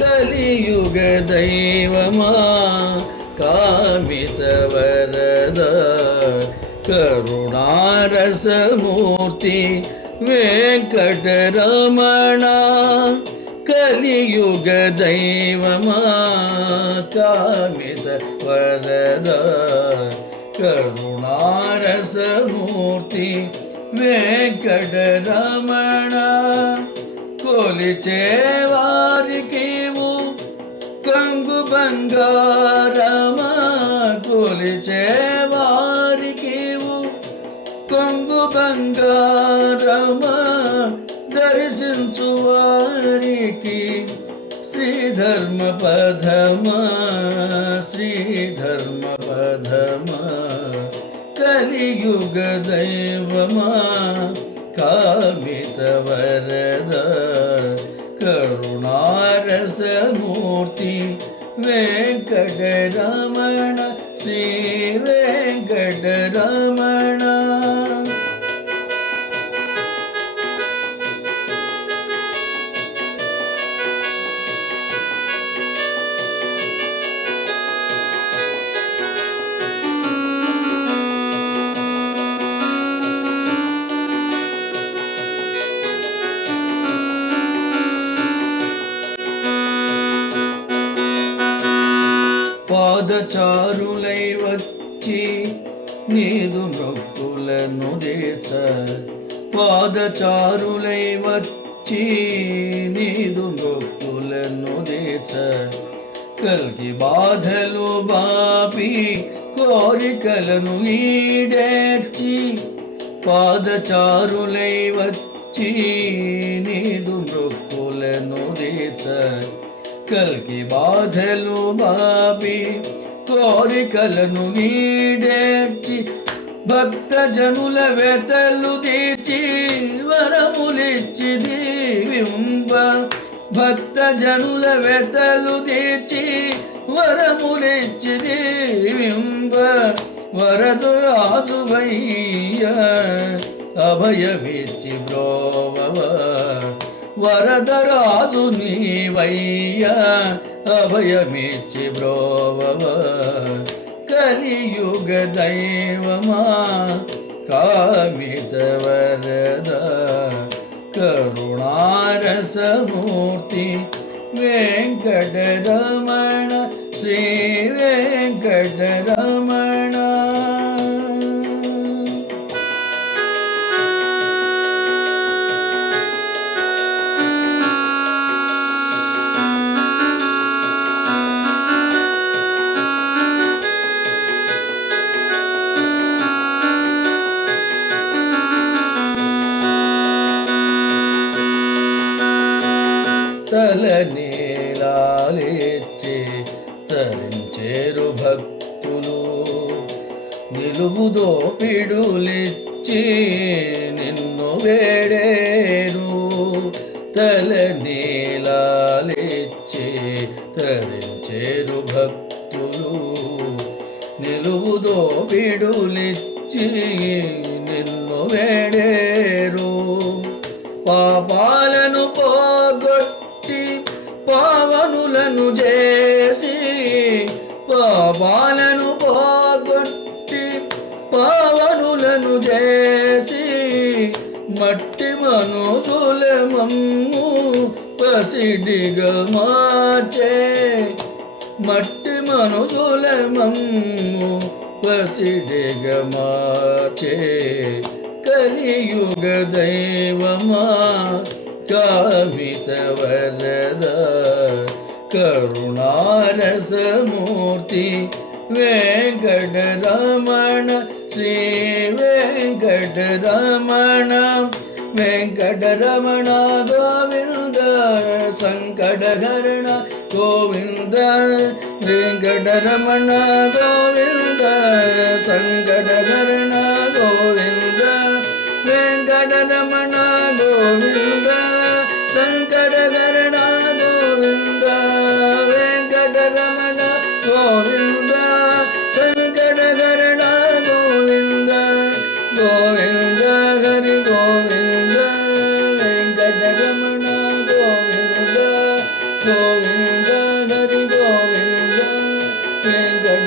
కలియుగ దైవమా కామిత వరద కరుణారసమూర్తి వెంకటరమణ కలియుగ దైవమా కామిత వరద కరుణారసమూర్తి వెంకటరమణ కొలిచే వారికివు కంగు బంగారమా కొలిచే వారికివు కొంగు బంగారమా దర్శించు వారికి శ్రీధర్మ పదమా శ్రీధర్మ పదమా కలియుగ దైవమా కామిత వరద కరుణారసమూర్తి వెంకటరమణ శ్రీ వెంకటరమణ పాదచారులై వచ్చి నీదు మృక్కులను దేచ పాదచారులై వచ్చి నీదు మృక్కులను దేచ కల్కి బాధలు బాపి కోరికలను ఈడేర్చి పాదచారులై వచ్చి నీదు మృక్కులను దేచ కల్కి బాధలు బాపి కోరికలను ఈడేర్చి భక్త జనుల వెతలు తీర్చి వరములిచ్చి దీవింబ భక్త జనుల వెతలు తీర్చి వరములిచ్చి దీవింబ వరదు రాజువయ్య అభయమిచ్చి బ్రోవవ వరదరాజు నీవయ్యా అభయమిచ్చి బ్రోవవ కలియుగ దైవమా కామిత వరద కరుణారసమూర్తి వెంకటరమణ శ్రీ వెంకటరమణ తలనీలాలిచ్చి తరించేరు భక్తులు నిలువుదో పిడులిచ్చి నిన్ను వేడేరు తలనీలాలిచ్చి తరించేరు భక్తులు నిలువుదో పిడులిచ్చి నిన్ను వేడేరు పాపాలను పోగొట్టి పావనులను చేసి పాపాలను పోగొట్టి పావనులను చేసి మట్టి మనుషుల మమ్ము పసిడిగా మార్చే మట్టి మనుషుల మమ్ము పసిడిగా మార్చే కలియుగ దైవమా కామిత వరద కరుణారసమూర్తి వెంకటరమణ శ్రీ వెంకటరమణ వెంకటరమణ గోవింద సంకటహరణ గోవింద వెంకటరమణ గోవింద సంకటహరణ గోవింద వెంకటరమణ గోవింద సంకటహరణ గోవింద వెంకటరమణ గోవింద సంకటహరణ గోవింద గోవింద హరి గోవింద వెంకటరమణ గోవింద వెంకటరమణ